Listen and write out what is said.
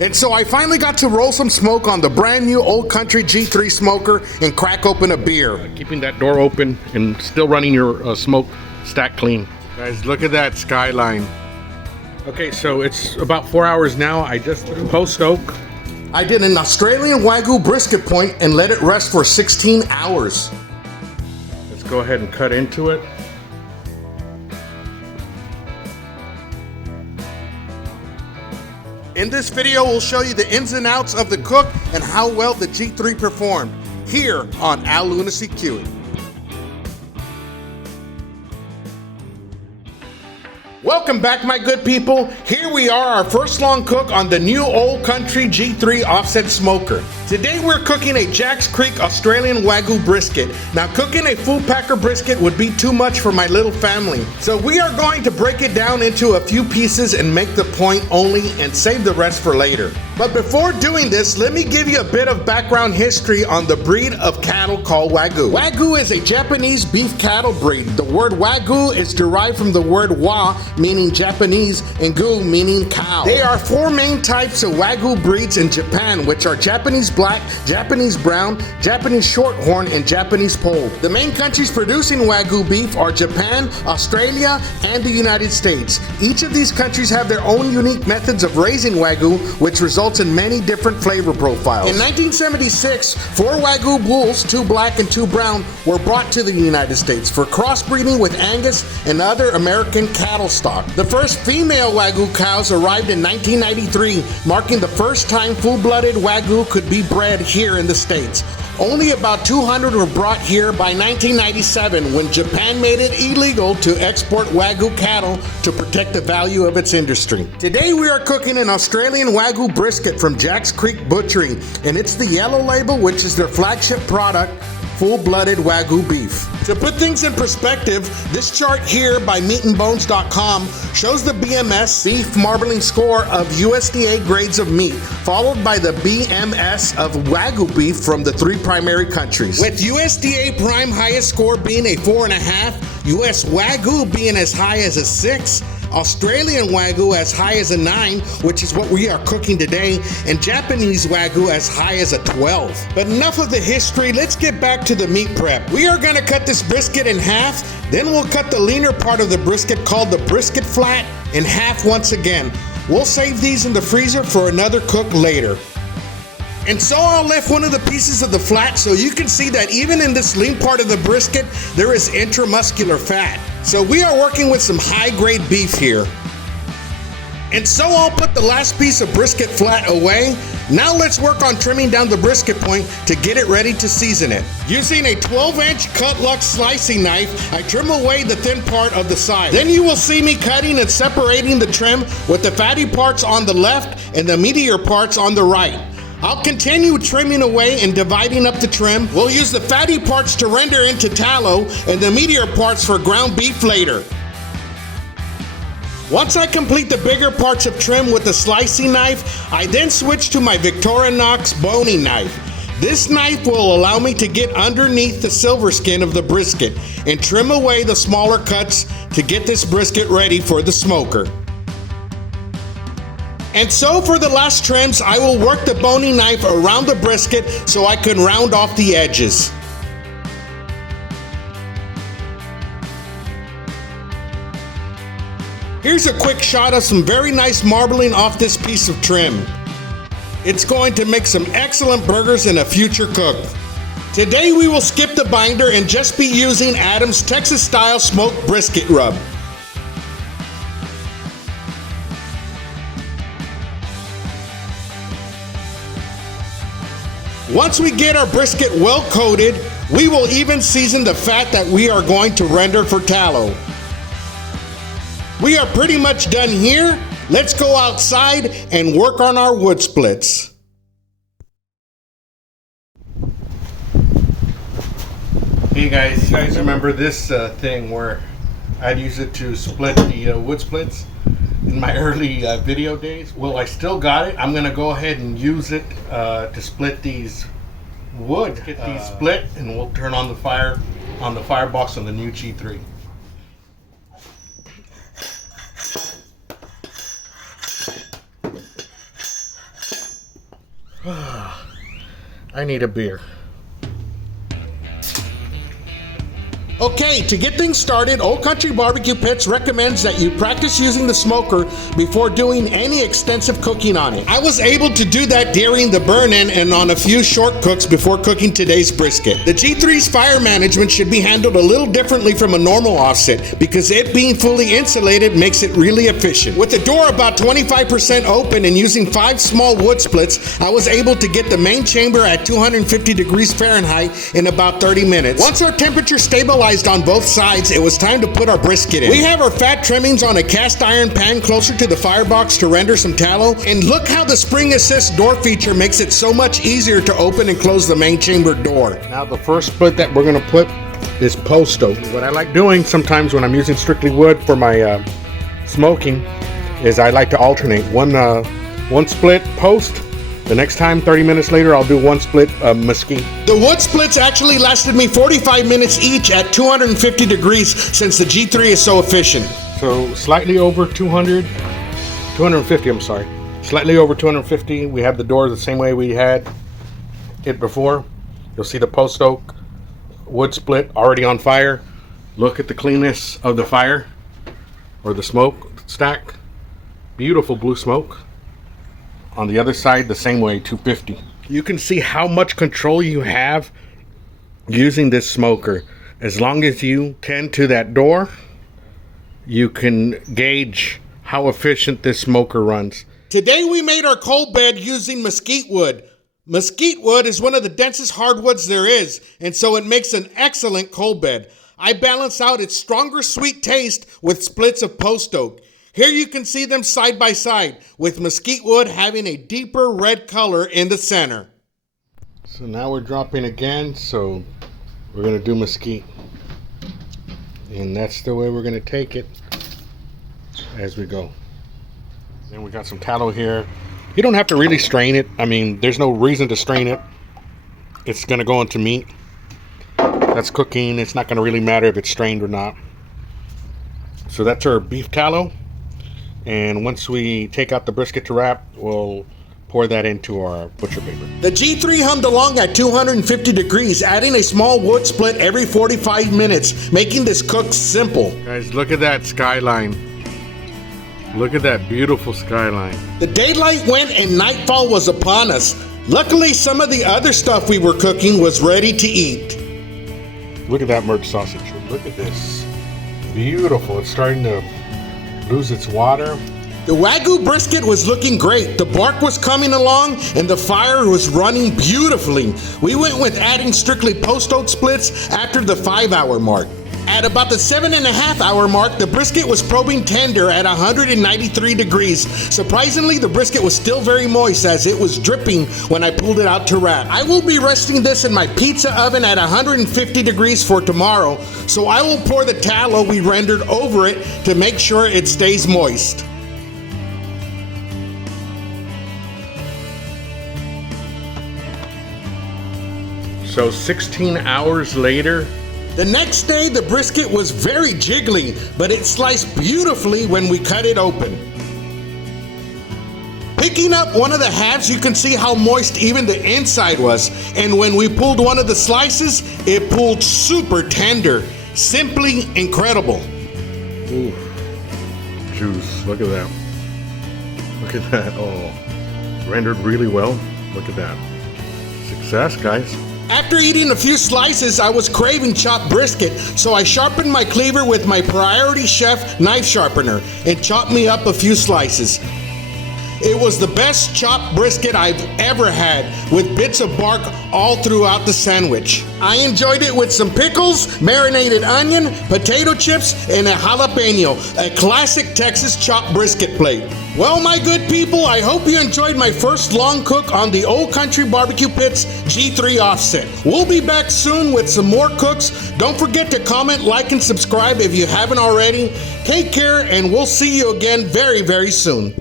And so I finally got to roll some smoke on the brand new Old Country G3 smoker and crack open a beer. Keeping that door open and still running your smoke stack clean. Guys, look at that skyline. Okay, so it's about 4 hours now. I just threw post oak. I did an Australian Wagyu brisket point and let it rest for 16 hours. Let's go ahead and cut into it. In this video, we'll show you the ins and outs of the cook and how well the G3 performed here on Al Lunacy Queuing. Welcome back, my good people. Here we are, our first long cook on the new Old Country G3 offset smoker. Today we're cooking a Jacks Creek Australian Wagyu brisket. Now, cooking a full packer brisket would be too much for my little family. So we are going to break it down into a few pieces and make the point only and save the rest for later. But before doing this, let me give you a bit of background history on the breed of cattle called Wagyu. Wagyu is a Japanese beef cattle breed. The word Wagyu is derived from the word wa, meaning Japanese, and gu, meaning cow. There are four main types of Wagyu breeds in Japan, which are Japanese black, Japanese brown, Japanese shorthorn, and Japanese pole. The main countries producing Wagyu beef are Japan, Australia, and the United States. Each of these countries have their own unique methods of raising Wagyu, which results in many different flavor profiles. In 1976, 4 Wagyu bulls, 2 black and 2 brown, were brought to the United States for crossbreeding with Angus and other American cattle stock. The first female Wagyu cows arrived in 1993, marking the first time full-blooded Wagyu could be bred here in the States. Only about 200 were brought here by 1997 when Japan made it illegal to export Wagyu cattle to protect the value of its industry. Today we are cooking an Australian Wagyu brisket from Jacks Creek Butchery, and it's the yellow label, which is their flagship product, full-blooded Wagyu beef. To put things in perspective, this chart here by meatandbones.com shows the BMS beef marbling score of USDA grades of meat, followed by the BMS of Wagyu beef from the 3 primary countries. With USDA prime highest score being a 4.5, US Wagyu being as high as a 6, Australian Wagyu as high as a 9, which is what we are cooking today, and Japanese Wagyu as high as a 12. But enough of the history, let's get back to the meat prep. We are gonna cut this brisket in half, then we'll cut the leaner part of the brisket called the brisket flat in half once again. We'll save these in the freezer for another cook later. And so I'll lift one of the pieces of the flat so you can see that even in this lean part of the brisket, there is intramuscular fat. So we are working with some high-grade beef here. And so I'll put the last piece of brisket flat away. Now let's work on trimming down the brisket point to get it ready to season it. Using a 12-inch Cut-Lux slicing knife, I trim away the thin part of the side. Then you will see me cutting and separating the trim with the fatty parts on the left and the meatier parts on the right. I'll continue trimming away and dividing up the trim. We'll use the fatty parts to render into tallow and the meatier parts for ground beef later. Once I complete the bigger parts of trim with the slicing knife, I then switch to my Victorinox boning knife. This knife will allow me to get underneath the silver skin of the brisket and trim away the smaller cuts to get this brisket ready for the smoker. And so for the last trims, I will work the boning knife around the brisket so I can round off the edges. Here's a quick shot of some very nice marbling off this piece of trim. It's going to make some excellent burgers in a future cook. Today we will skip the binder and just be using Adam's Texas style smoked brisket rub. Once we get our brisket well coated, we will even season the fat that we are going to render for tallow. We are pretty much done here. Let's go outside and work on our wood splits. Hey guys, you guys remember this thing where I'd use it to split the wood splits in my early video days? Well, I still got it. I'm gonna go ahead and use it to split these wood. Get these split and we'll turn on the firebox on the new G3. I need a beer. Okay, to get things started, Old Country Barbecue Pits recommends that you practice using the smoker before doing any extensive cooking on it. I was able to do that during the burn-in and on a few short cooks before cooking today's brisket. The G3's fire management should be handled a little differently from a normal offset because it being fully insulated makes it really efficient. With the door about 25% open and using 5 small wood splits, I was able to get the main chamber at 250 degrees Fahrenheit in about 30 minutes. Once our temperature stabilized on both sides, it was time to put our brisket in. We have our fat trimmings on a cast iron pan closer to the firebox to render some tallow, and look how the spring assist door feature makes it so much easier to open and close the main chamber door. Now the first split that we're gonna put is post oak. What I like doing sometimes when I'm using strictly wood for my smoking is I like to alternate one split post. The next time, 30 minutes later, I'll do one split mesquite. The wood splits actually lasted me 45 minutes each at 250 degrees since the G3 is so efficient. So slightly over 250, I'm sorry. Slightly over 250. We have the door the same way we had it before. You'll see the post oak wood split already on fire. Look at the cleanness of the fire or the smoke stack. Beautiful blue smoke. On the other side, the same way, 250. You can see how much control you have using this smoker. As long as you tend to that door, you can gauge how efficient this smoker runs. Today we made our coal bed using mesquite wood. Mesquite wood is one of the densest hardwoods there is, and so it makes an excellent coal bed. I balance out its stronger sweet taste with splits of post oak. Here you can see them side by side, with mesquite wood having a deeper red color in the center. So now we're dropping again, so we're gonna do mesquite. And that's the way we're gonna take it as we go. Then we got some tallow here. You don't have to really strain it. I mean, there's no reason to strain it. It's gonna go into meat. That's cooking. It's not gonna really matter if it's strained or not. So that's our beef tallow. And once we take out the brisket to wrap, we'll pour that into our butcher paper. The G3 hummed along at 250 degrees, adding a small wood split every 45 minutes, making this cook simple. Guys, look at that skyline. Look at that beautiful skyline. The daylight went and nightfall was upon us. Luckily, some of the other stuff we were cooking was ready to eat. Look at that merch sausage. Look at this. Beautiful. It's starting to lose its water. The Wagyu brisket was looking great. The bark was coming along and the fire was running beautifully. We went with adding strictly post oak splits after the 5-hour mark. At about the 7.5-hour mark, the brisket was probing tender at 193 degrees. Surprisingly, the brisket was still very moist as it was dripping when I pulled it out to wrap. I will be resting this in my pizza oven at 150 degrees for tomorrow, so I will pour the tallow we rendered over it to make sure it stays moist. So 16 hours later, the next day, the brisket was very jiggly, but it sliced beautifully when we cut it open. Picking up one of the halves, you can see how moist even the inside was. And when we pulled one of the slices, it pulled super tender. Simply incredible. ooh, juice, look at that. Look at that, oh, rendered really well. Look at that. Success, guys. After eating a few slices, I was craving chopped brisket, so I sharpened my cleaver with my Priority Chef knife sharpener and chopped me up a few slices. It was the best chopped brisket I've ever had, with bits of bark all throughout the sandwich. I enjoyed it with some pickles, marinated onion, potato chips, and a jalapeno, a classic Texas chopped brisket plate. Well, my good people, I hope you enjoyed my first long cook on the Old Country Barbecue Pit's G3 offset. We'll be back soon with some more cooks. Don't forget to comment, like, and subscribe if you haven't already. Take care, and we'll see you again very, very soon.